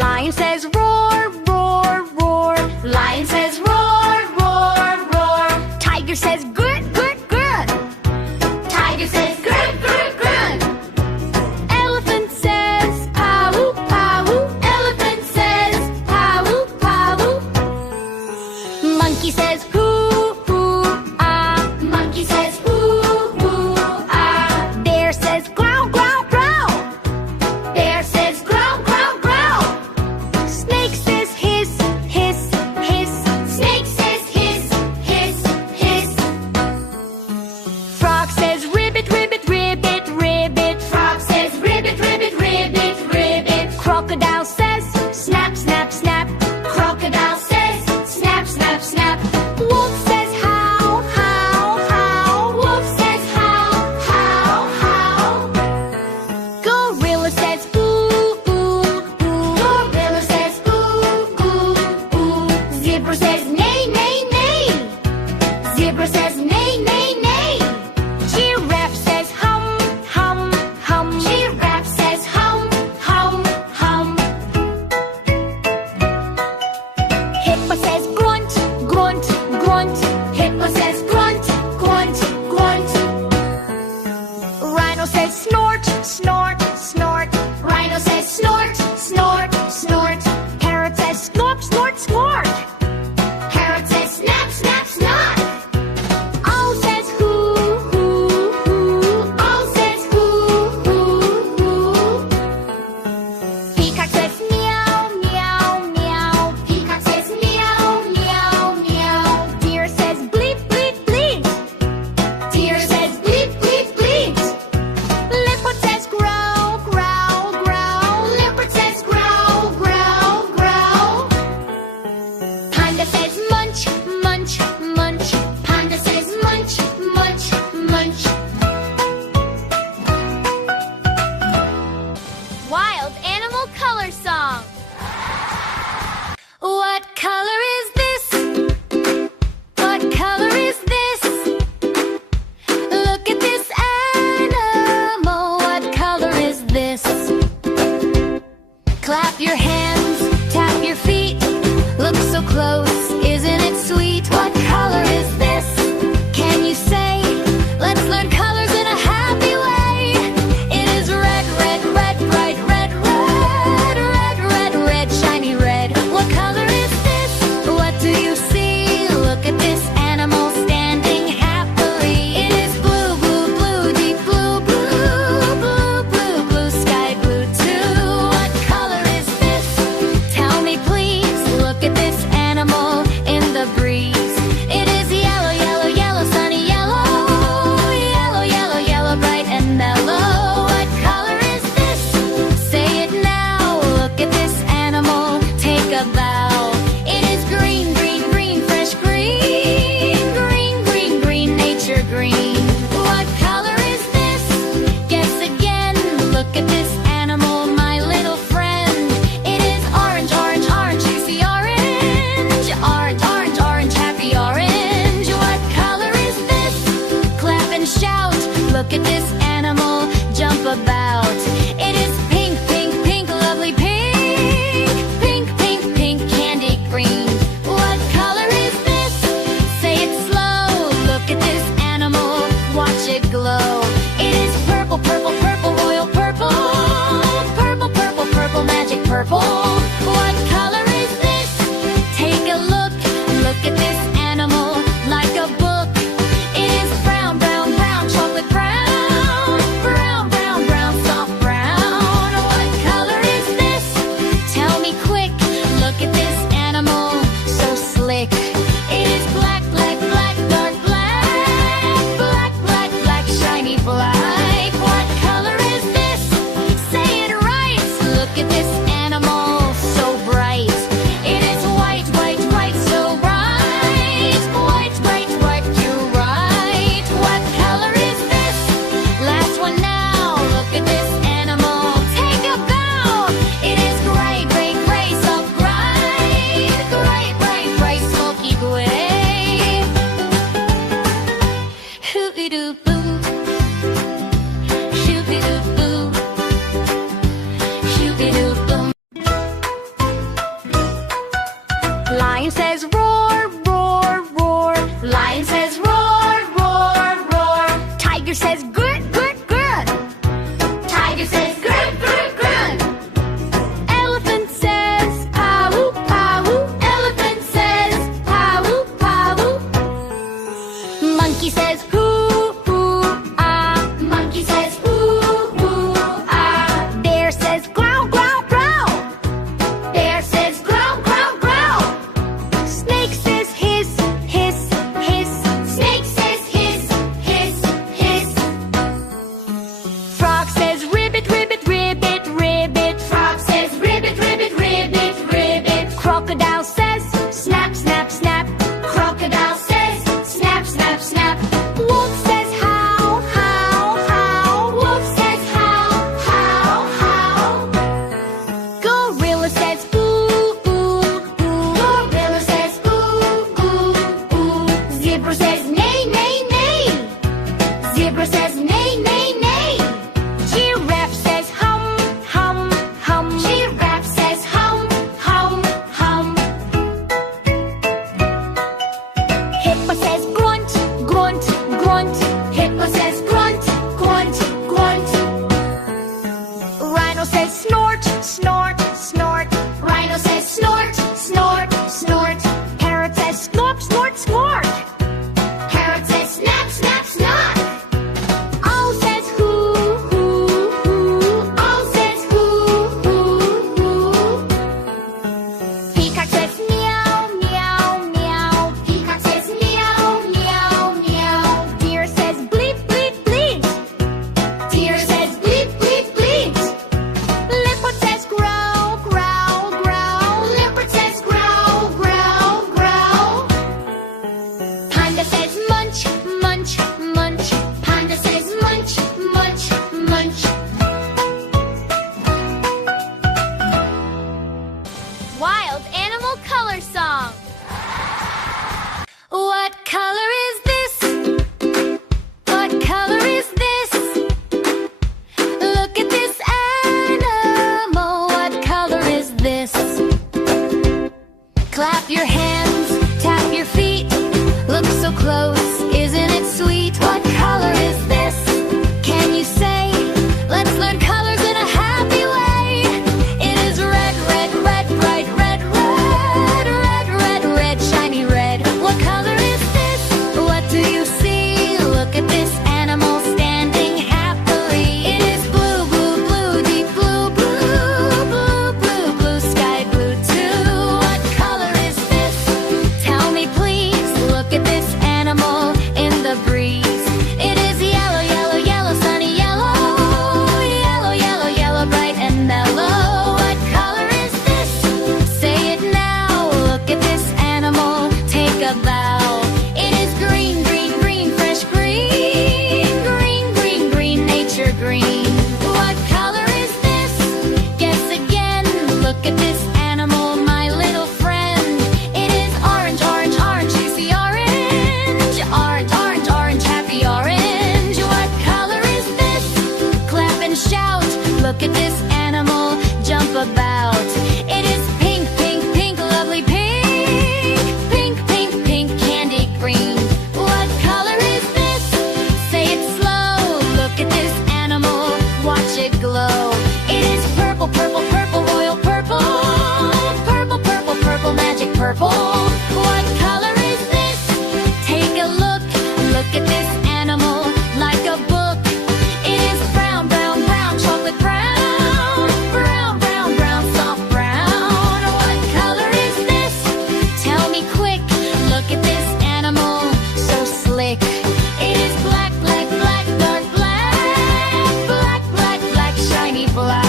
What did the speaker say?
Lion says roar, roar, roar. Lion says roar, roar, roar. Tiger says grunt, grunt, grunt. Tiger says grunt, grunt, grunt. Elephant says pow, pow. Elephant says pow, pow. Monkey says hoo, hoo, ah. Monkey says hoo, hoo, ah. Bear says growl, growl, growl. Bear says growl, growl, growl. Snake says hiss, hiss, hiss. Snake says hiss, hiss, hiss. Frog says ribbit, ribbit, ribbit, ribbit. Frog says ribbit, ribbit, ribbit, ribbit. Crocodile says snap, snap, snap. Crocodile says snap, snap, snap. Wolf says how, how, how. Wolf says how, how, how. Gorilla says ooh, ooh, ooh. Gorilla says ooh, ooh, ooh. Zebra says neigh, neigh, neigh. Zebra says neigh, neigh, neigh. Giraffe says hum, hum, hum. Giraffe says hum, hum, hum. Hippo says grunt, grunt, grunt. Hippo says grunt, grunt, grunt. Rhino says snort, snort, snort. Rhino says snort, snort, snort. Parrot says snort, snort, snort. Parrot says snap, snap, snap. Owl says hoo, hoo, hoo. Owl says hoo, hoo, hoo. Peacock says meow, meow, meow. Peacock says meow, meow, meow. Deer says bleep, bleep, bleep. Deer says bleep, bleep, bleep. Leopard says growl, growl, growl. Leopard says growl, growl, growl. Panda says munch, munch, munch. Panda says munch, munch, munch. Wild animal color song. What color is this? What color is this? Look at this animal. What color is this? Clap your hands, tap your feet. Look so close, isn't it sweet? What color is this? Can you say? Let's learn colors in a happy way. It is red, red, red, bright red, red, red, red, red, shiny red. What color is this? What do you see? Look at this animal standing happily. It is blue, blue, blue, deep blue, blue, blue, blue, blue, sky blue too. What color is this? Tell me please. Look at this animal in the breeze. It is yellow, yellow, yellow, sunny yellow. Yellow, yellow, yellow, bright and mellow. What color is this? Say it now. Look at this animal. Take a bow. It is green, green, green, fresh green. Green, green, green, nature green. What color is this? Guess again. Look at this animal, my little friend. It is orange, orange, orange, juicy orange. Orange, orange, orange, happy orange. What color is this? Clap and shout. Look at this animal, jump about. It is pink, pink, pink, lovely pink. Pink, pink, pink, candy green. What color is this? Say it slow. Look at this animal, watch it glow. It is purple, purple, purple, royal purple. Tiger says grunt, grunt, grunt. Elephant says pow, pow. Elephant says pow, pow. Monkey says hoo, hoo, ah. Monkey says hoo, hoo, ah. Bear says growl, growl, growl. Bear says growl, growl, growl. Snake says hiss, hiss, hiss. Snake says hiss, hiss, hiss. Frog says ribbit, ribbit, ribbit, ribbit. Frog says ribbit, ribbit, ribbit, ribbit. Crocodile says snap, snap, snap. Crocodile says snap, snap, snap. Wolf says how, how, how. Wolf says how, how, how. Gorilla says ooh, ooh, ooh. Gorilla says ooh, ooh, ooh. Zebra says neigh, neigh, neigh. Zebra says neigh, neigh, neigh. Giraffe says hum, hum, hum. Giraffe says hum, hum, hum. Hippo says grunt, grunt, grunt. Hippo says grunt, grunt, grunt. Rhino says snort, snort, snort. Rhino says snort, snort, snort. Parrot says snort, snort, snort. Parrot says snap, snap, snap. Owl says hoo, hoo, hoo. Owl says hoo, hoo, hoo. Peacock says meow, meow, meow. Peacock says meow, meow, meow. Deer says bleep, bleep, bleep. Deer says bleep, bleep, bleep. Leopard says growl, growl, growl. Leopard says growl, growl, growl. Panda says munch, munch, munch. Panda says munch, munch, munch. Wild animal color song. What color is this? What color is this? Look at this animal. What color is this? Clap your hands, tap your feet. Look so close, isn't it sweet? What color is this? Can you say? Let's learn colors in a happy way. It is red, red, red, bright red, red, red, red, red, shiny red. What color is this? What do you see? Look at this animal standing happily. It is blue, blue, blue, deep blue, blue, blue, blue, blue, sky blue too. What color is this? Tell me please. Look at this animal in the breeze. It is yellow, yellow, yellow, sunny yellow. Yellow, yellow, yellow, bright and mellow. What color is this? Say it now. Look at this animal. Take a bow. It is green, green, green, fresh green. Green, green, green, nature green. What color is this? Guess again. Look at this animal, my little friend. It is orange, orange, orange, juicy orange. Orange, orange, orange, happy orange. What color is this? Clap and shout. Look at this animal, jump about. It is pink, pink, pink, lovely pink. Pink, pink, pink, candy green. What color is this? Say it slow. Look at this animal, watch it glow. It is purple, purple, purple, royal purple. Purple, purple, purple, magic purple. What color is this? Take a look. Look at this animal like a book. It is brown, brown, brown, chocolate brown. Brown, brown, brown, soft brown. What color is this? Tell me quick. Look at this animal, so slick. It is black, black, black, dark black. Black, black, black, shiny black.